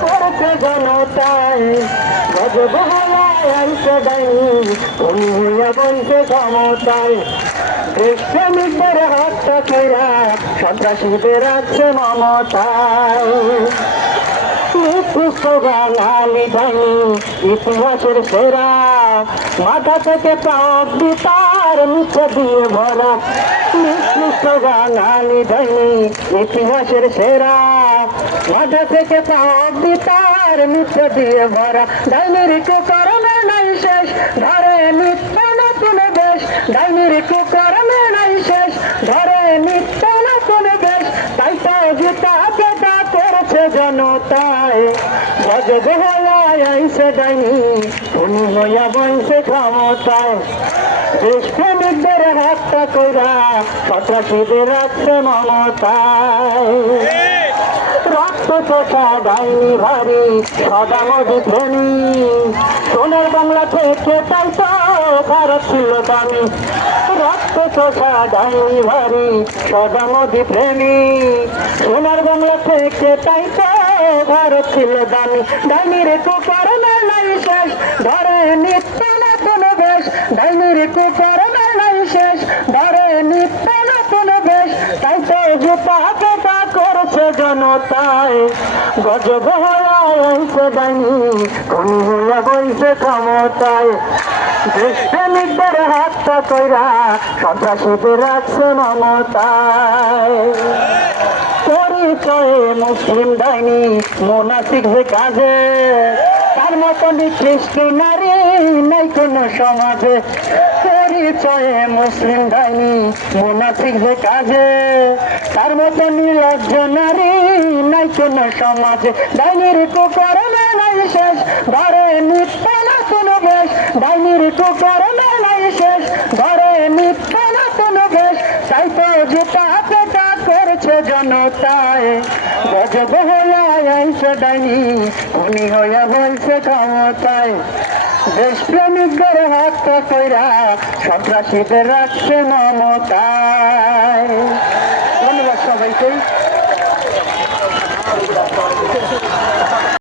করছে জনতায় গজব হলায় আইসে ডাইনি খুনি হইয়া বলছে ক্ষমতায় দেশপ্রেমিকদের হত্যা কইরা সন্ত্রাসীদের আছে মমতায় নিকৃষ্ট বাঙালি ডাইনি ইতিহাসের সেরা মাথা থেকে পা অব্দি তার মিথ্যা দিয়ে ভরা নিকৃষ্ট বাঙালি ডাইনি ইতিহাসের সেরা মাথা থেকে পা অব্দি তার মিথ্যা দিয়ে ভরা ডাইনির কুকর্মে নাই শেষ ধরে নিত্য নতুন দেশ ডাইনির কুকর্মে নাই শেষ ধরে নিত্য নতুন দেশ তাই তো জুতা পেটা করছে জনতায় গজব হলায় আইসে ডাইনি খুনি হইয়া বলছে ক্ষমতায় দেশপ্রেমিকদের হত্যা কইরা সন্ত্রাসীদের আছে মমতায় রক্ত চোখা ডাইনি ভারী সদা মোদি প্রেমী সোনার বাংলা থেকে তাই তো ভারত ছিল দামি রক্ত চোখা ডাইনি ভারী সদা মোদি প্রেমী সোনার বাংলা থেকে তাই তো ভারত ছিল দামি ডাইনির কুকর্মে নাই শেষ ধরে নিত্য নতুন বেশ ডাইনির কুকর্মে নাই শেষ ধরে নিত্য নতুন বেশ তাই তো জুতা পেটা করছে জনতায় গজব হলায় আইসে ডাইনি খুনি হইয়া বলছে ক্ষমতায় দেশপ্রেমিকদের হত্যা কইরা সন্ত্রাসীদের আছে মমতায় পরিচয়ে মুসলিম ডাইনি মোনাফিক যে কাজে তার মতন খ্রিস্ট নারী নাই কোনো সমাজে পরিচয়ে মুসলিম ডাইনি মোনাফিক যে কাজে তার মতন নির্লজ্জ নারী নাই কোনো সমাজে ডাইনির কুকর্মে নাই শেষ ধরে নিত্য নতুন বেশ ডাইনির কুকর্মে নাই শেষ ধরে নিত্য নতুন বেশ তাই তো জুতা পেটা করছে জনতায় গজব হলায় আইসে ডাইনি খুনি হইয়া বলছে ক্ষমতায় দেশপ্রেমিকদের হত্যা কইরা সন্ত্রাসীদের রাখছে মমতায়। ধন্যবাদ সবাইকে।